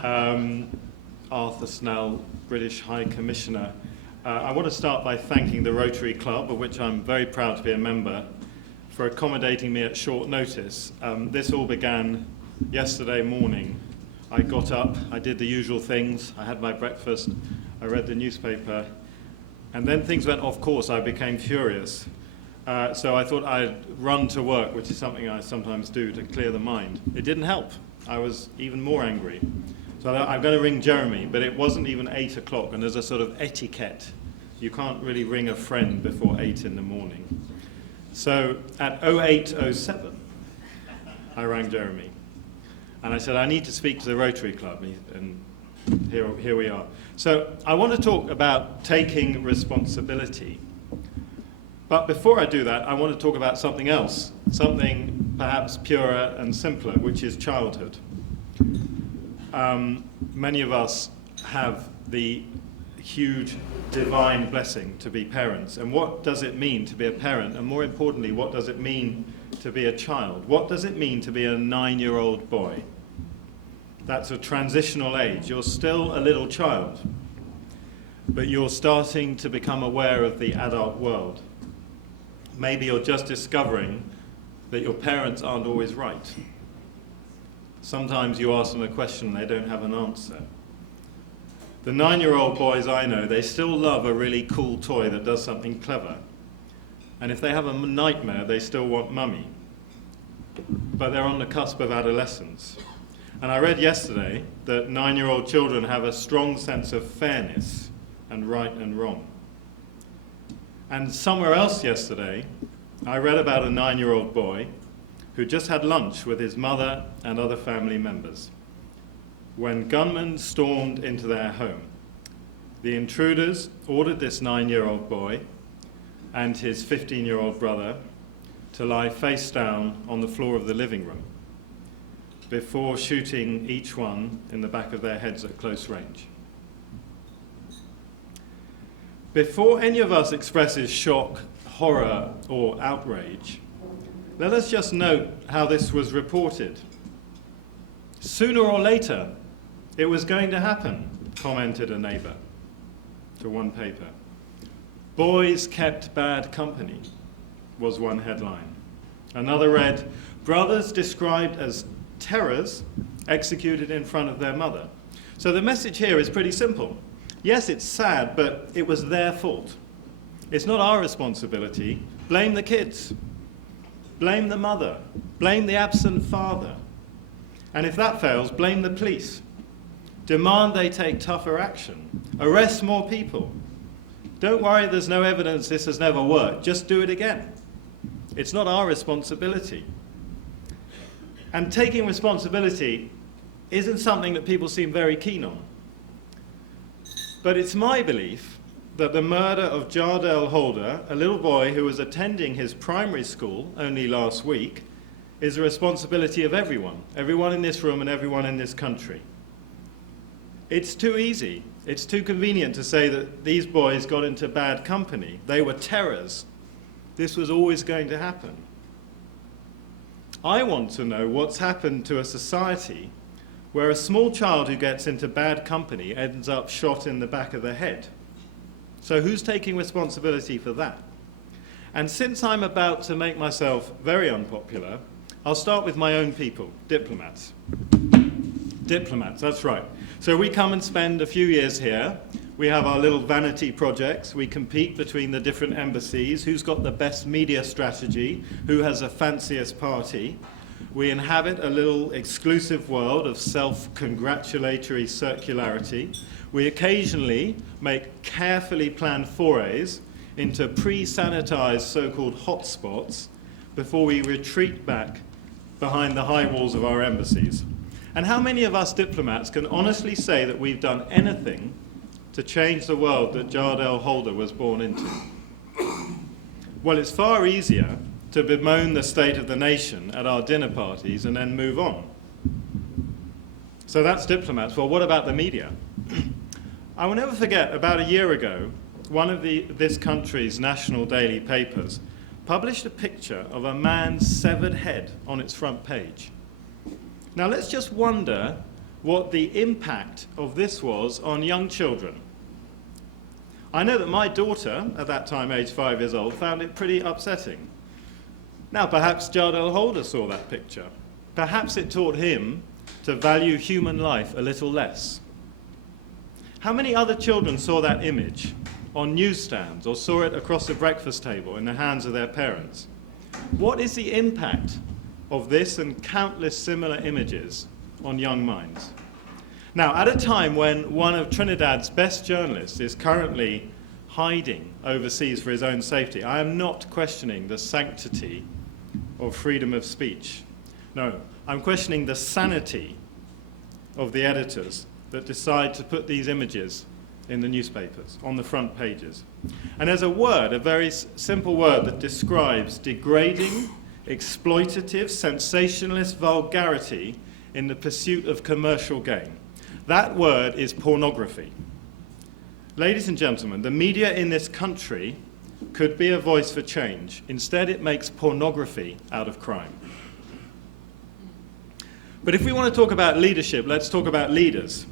Arthur Snell, British High Commissioner. I want to start by thanking the Rotary Club, of which I'm very proud to be a member, for accommodating me at short notice. This all began yesterday morning. I got up, I did the usual things, I had my breakfast, I read the newspaper, and then things went off course. I became furious. So I thought I'd run to work, which is something I sometimes do to clear the mind. It didn't help. I was even more angry. So I'm going to ring Jeremy, but it wasn't even 8 o'clock, and there's a sort of etiquette. You can't really ring a friend before 8 in the morning. So at 08:07, I rang Jeremy. And I said, I need to speak to the Rotary Club, and here we are. So I want to talk about taking responsibility. But before I do that, I want to talk about something else, something perhaps purer and simpler, which is childhood. Many of us have the huge divine blessing to be parents. And what does it mean to be a parent? And more importantly, what does it mean to be a child? What does it mean to be a 9-year-old boy? That's a transitional age. You're still a little child, but you're starting to become aware of the adult world. Maybe you're just discovering that your parents aren't always right. Sometimes you ask them a question, they don't have an answer. The 9-year-old boys I know, they still love a really cool toy that does something clever. And if they have a nightmare, they still want mummy. But they're on the cusp of adolescence. And I read yesterday that 9-year-old children have a strong sense of fairness and right and wrong. And somewhere else yesterday, I read about a 9-year-old boy who just had lunch with his mother and other family members when gunmen stormed into their home. The intruders ordered this 9-year-old boy and his 15-year-old brother to lie face down on the floor of the living room before shooting each one in the back of their heads at close range. Before any of us expresses shock, horror, or outrage, let us just note how this was reported. Sooner or later, it was going to happen, commented a neighbor to one paper. Boys kept bad company, was one headline. Another read, brothers described as terrors executed in front of their mother. So the message here is pretty simple. Yes, it's sad, but it was their fault. It's not our responsibility. Blame the kids. Blame the mother. Blame the absent father. And if that fails, blame the police. Demand they take tougher action. Arrest more people. Don't worry, there's no evidence this has never worked. Just do it again. It's not our responsibility. And taking responsibility isn't something that people seem very keen on. But it's my belief that the murder of Jardel Holder, a little boy who was attending his primary school only last week, is a responsibility of everyone in this room and everyone in this country. It's too easy, it's too convenient to say that these boys got into bad company. They were terrors. This was always going to happen. I want to know what's happened to a society where a small child who gets into bad company ends up shot in the back of the head. So who's taking responsibility for that? And since I'm about to make myself very unpopular, I'll start with my own people, diplomats. Diplomats, that's right. So we come and spend a few years here. We have our little vanity projects. We compete between the different embassies. Who's got the best media strategy? Who has the fanciest party? We inhabit a little exclusive world of self-congratulatory circularity. We occasionally make carefully planned forays into pre-sanitized so-called hotspots before we retreat back behind the high walls of our embassies. And how many of us diplomats can honestly say that we've done anything to change the world that Jardel Holder was born into? Well, it's far easier to bemoan the state of the nation at our dinner parties and then move on. So that's diplomats. Well, what about the media? I will never forget, about a year ago, one of this country's national daily papers published a picture of a man's severed head on its front page. Now let's just wonder what the impact of this was on young children. I know that my daughter, at that time aged 5 years old, found it pretty upsetting. Now, perhaps Jardel Holder saw that picture. Perhaps it taught him to value human life a little less. How many other children saw that image on newsstands or saw it across the breakfast table in the hands of their parents? What is the impact of this and countless similar images on young minds? Now, at a time when one of Trinidad's best journalists is currently hiding overseas for his own safety, I am not questioning the sanctity of freedom of speech. No, I'm questioning the sanity of the editors that decide to put these images in the newspapers, on the front pages. And there's a word, a very simple word that describes degrading, exploitative, sensationalist vulgarity in the pursuit of commercial gain. That word is pornography. Ladies and gentlemen, the media in this country could be a voice for change. Instead, it makes pornography out of crime. But if we want to talk about leadership, let's talk about leaders.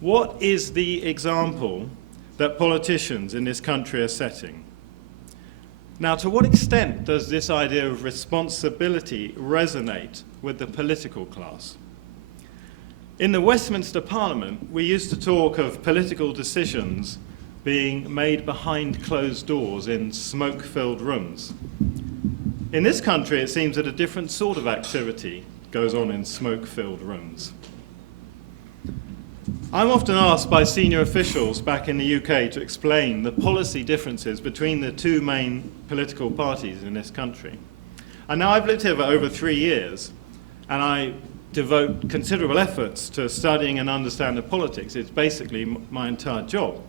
What is the example that politicians in this country are setting? Now, to what extent does this idea of responsibility resonate with the political class? In the Westminster Parliament, we used to talk of political decisions being made behind closed doors in smoke-filled rooms. In this country, it seems that a different sort of activity goes on in smoke-filled rooms. I'm often asked by senior officials back in the UK to explain the policy differences between the two main political parties in this country. And now I've lived here for over 3 years, and I devote considerable efforts to studying and understand the politics. It's basically my entire job.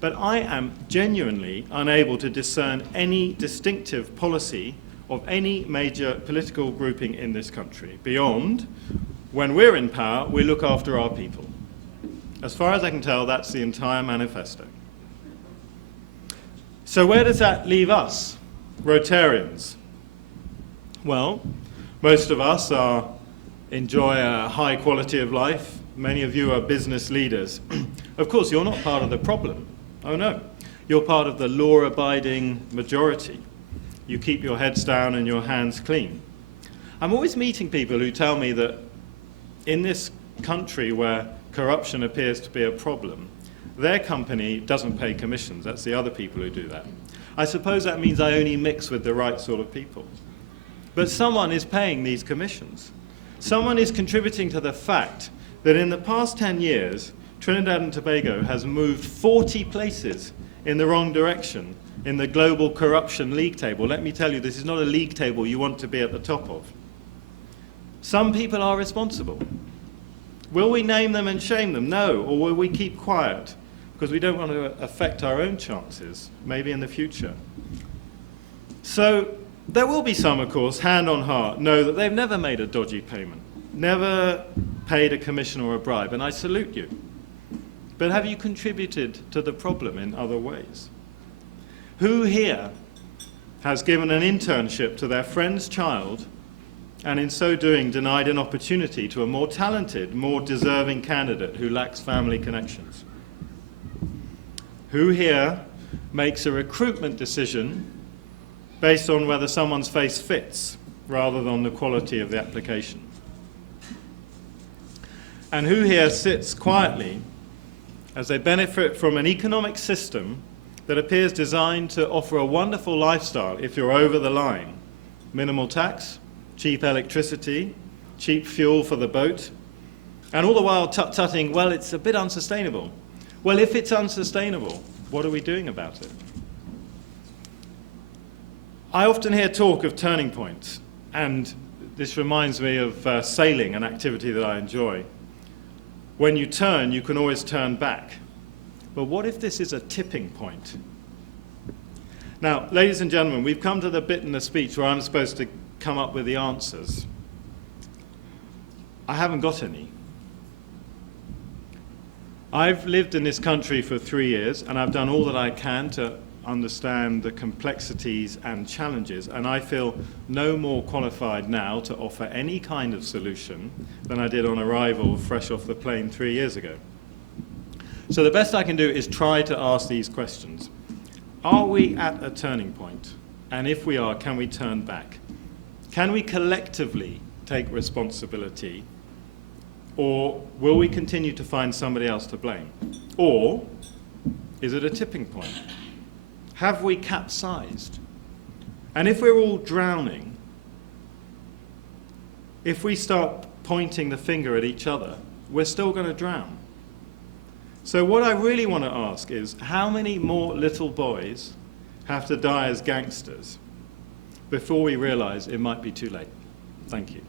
But I am genuinely unable to discern any distinctive policy of any major political grouping in this country beyond, when we're in power, we look after our people. As far as I can tell, that's the entire manifesto. So where does that leave us, Rotarians? Well, most of us enjoy a high quality of life. Many of you are business leaders. Of course, you're not part of the problem. Oh no, you're part of the law-abiding majority. You keep your heads down and your hands clean. I'm always meeting people who tell me that in this country where corruption appears to be a problem, their company doesn't pay commissions. That's the other people who do that. I suppose that means I only mix with the right sort of people. But someone is paying these commissions. Someone is contributing to the fact that in the past 10 years, Trinidad and Tobago has moved 40 places in the wrong direction in the global corruption league table. Let me tell you, this is not a league table you want to be at the top of. Some people are responsible. Will we name them and shame them? No. Or will we keep quiet because we don't want to affect our own chances, maybe in the future? So there will be some, of course, hand on heart, know that they've never made a dodgy payment, never paid a commission or a bribe, and I salute you. But have you contributed to the problem in other ways? Who here has given an internship to their friend's child and in so doing denied an opportunity to a more talented, more deserving candidate who lacks family connections? Who here makes a recruitment decision based on whether someone's face fits rather than the quality of the application? And who here sits quietly as they benefit from an economic system that appears designed to offer a wonderful lifestyle if you're over the line? Minimal tax, cheap electricity, cheap fuel for the boat, and all the while tut-tutting, well, it's a bit unsustainable. Well, if it's unsustainable, what are we doing about it? I often hear talk of turning points, and this reminds me of sailing, an activity that I enjoy. When you turn, you can always turn back. But what if this is a tipping point? Now, ladies and gentlemen, we've come to the bit in the speech where I'm supposed to come up with the answers. I haven't got any. I've lived in this country for 3 years, and I've done all that I can to understand the complexities and challenges, and I feel no more qualified now to offer any kind of solution than I did on arrival fresh off the plane 3 years ago. So the best I can do is try to ask these questions. Are we at a turning point? And if we are, can we turn back? Can we collectively take responsibility? Or will we continue to find somebody else to blame? Or is it a tipping point? Have we capsized? And if we're all drowning, if we start pointing the finger at each other, we're still going to drown. So what I really want to ask is, how many more little boys have to die as gangsters before we realize it might be too late? Thank you.